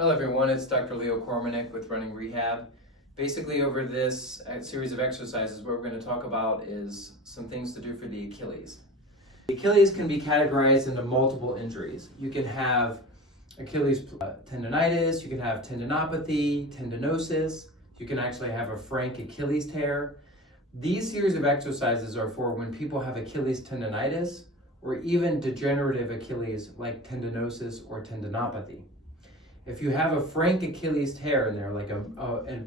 Hello everyone, it's Dr. Kormanik with Running Rehab. Basically over this series of exercises, what we're going to talk about is some things to do for the Achilles. The Achilles can be categorized into multiple injuries. You can have Achilles tendonitis, you can have tendinopathy, tendinosis, you can actually have a frank Achilles tear. These series of exercises are for when people have Achilles tendonitis or even degenerative Achilles like tendinosis or tendinopathy. If you have a frank Achilles tear in there, like a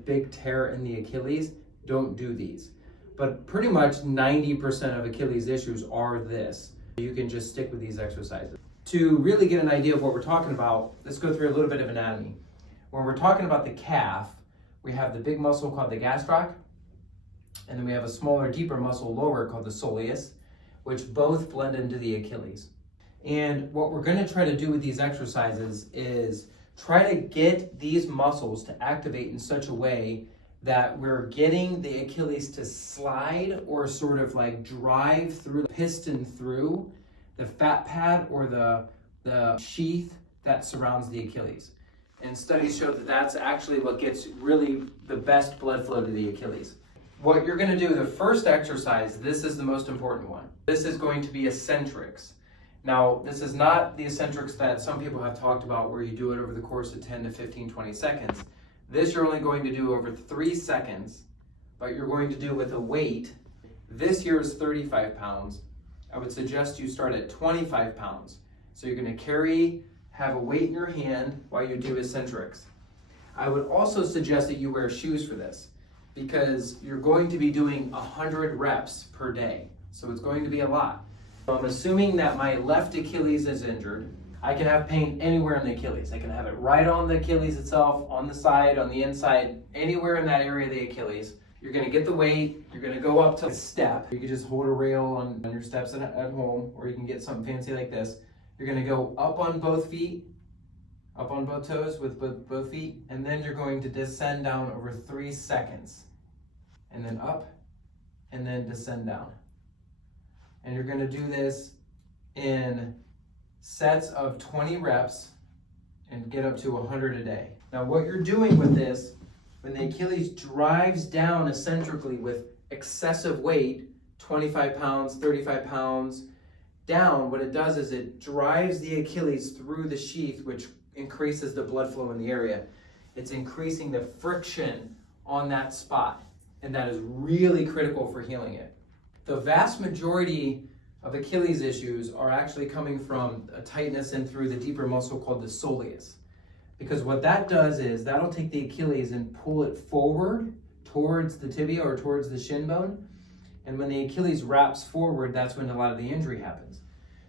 big tear in the Achilles, don't do these. But pretty much 90% of Achilles issues are this. You can just stick with these exercises. To really get an idea of what we're talking about, let's go through a little bit of anatomy. When we're talking about the calf, we have the big muscle called the gastroc, and then we have a smaller, deeper muscle lower called the soleus, which both blend into the Achilles. And what we're going to try to do with these exercises is try to get these muscles to activate in such a way that we're getting the Achilles to slide or sort of like drive through the piston through the fat pad or the sheath that surrounds the Achilles. And studies show that that's actually what gets really the best blood flow to the Achilles. What you're going to do, the first exercise, this is the most important one. This is going to be eccentrics. Now, this is not the eccentrics that some people have talked about where you do it over the course of 10 to 15, 20 seconds. This you're only going to do over 3 seconds, but you're going to do with a weight. This here is 35 pounds. I would suggest you start at 25 pounds. So you're going to have a weight in your hand while you do eccentrics. I would also suggest that you wear shoes for this because you're going to be doing 100 reps per day. So it's going to be a lot. I'm assuming that my left Achilles is injured. I can have pain anywhere in the Achilles. I can have it right on the Achilles itself, on the side, on the inside, anywhere in that area of the Achilles. You're going to get the weight. You're going to go up to a step. You can just hold a rail on your steps at home, or you can get something fancy like this. You're going to go up on both feet, up on both toes with both feet, and then you're going to descend down over 3 seconds. And then up, and then descend down. And you're going to do this in sets of 20 reps and get up to 100 a day. Now what you're doing with this, when the Achilles drives down eccentrically with excessive weight, 25 pounds, 35 pounds down, what it does is it drives the Achilles through the sheath, which increases the blood flow in the area. It's increasing the friction on that spot, and that is really critical for healing it. The vast majority of Achilles issues are actually coming from a tightness in through the deeper muscle called the soleus. Because what that does is that'll take the Achilles and pull it forward towards the tibia or towards the shin bone. And when the Achilles wraps forward, that's when a lot of the injury happens.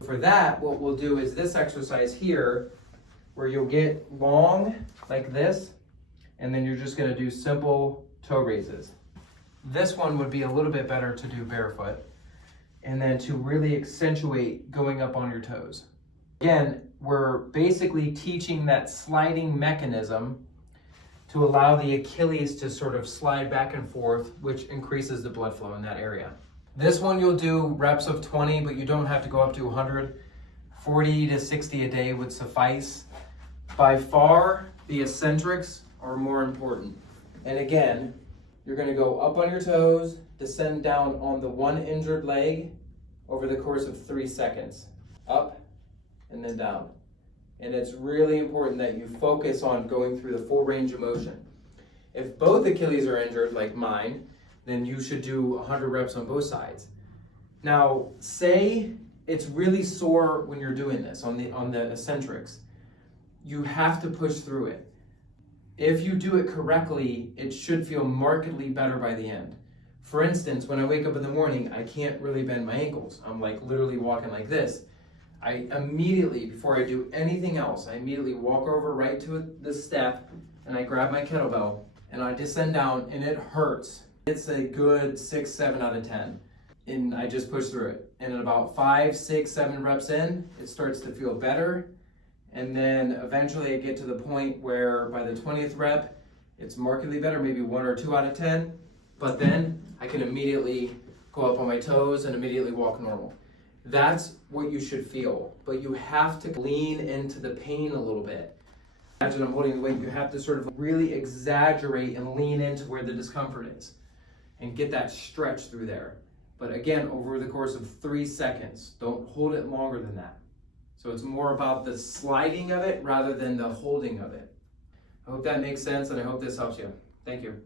For that, what we'll do is this exercise here, where you'll get long like this, and then you're just gonna do simple toe raises. This one would be a little bit better to do barefoot, and then to really accentuate going up on your toes. Again, we're basically teaching that sliding mechanism to allow the Achilles to sort of slide back and forth, which increases the blood flow in that area. This one you'll do reps of 20, but you don't have to go up to 100. 40 to 60 a day would suffice. By far, the eccentrics are more important. And again, you're going to go up on your toes, descend down on the one injured leg over the course of 3 seconds. Up and then down. And it's really important that you focus on going through the full range of motion. If both Achilles are injured, like mine, then you should do 100 reps on both sides. Now, say it's really sore when you're doing this on the eccentrics. You have to push through it. If you do it correctly, it should feel markedly better by the end. For instance, when I wake up in the morning, I can't really bend my ankles. I'm like literally walking like this. I immediately, before I do anything else, I immediately walk over right to the step and I grab my kettlebell and I descend down and it hurts. It's a good 6, 7 out of 10. And I just push through it. And at about 5, 6, 7 reps in, it starts to feel better. And then eventually I get to the point where by the 20th rep, it's markedly better, maybe 1 or 2 out of 10. But then I can immediately go up on my toes and immediately walk normal. That's what you should feel, but you have to lean into the pain a little bit. Imagine I'm holding the weight, you have to sort of really exaggerate and lean into where the discomfort is and get that stretch through there. But again, over the course of 3 seconds, don't hold it longer than that. So it's more about the sliding of it rather than the holding of it. I hope that makes sense, and I hope this helps you. Thank you.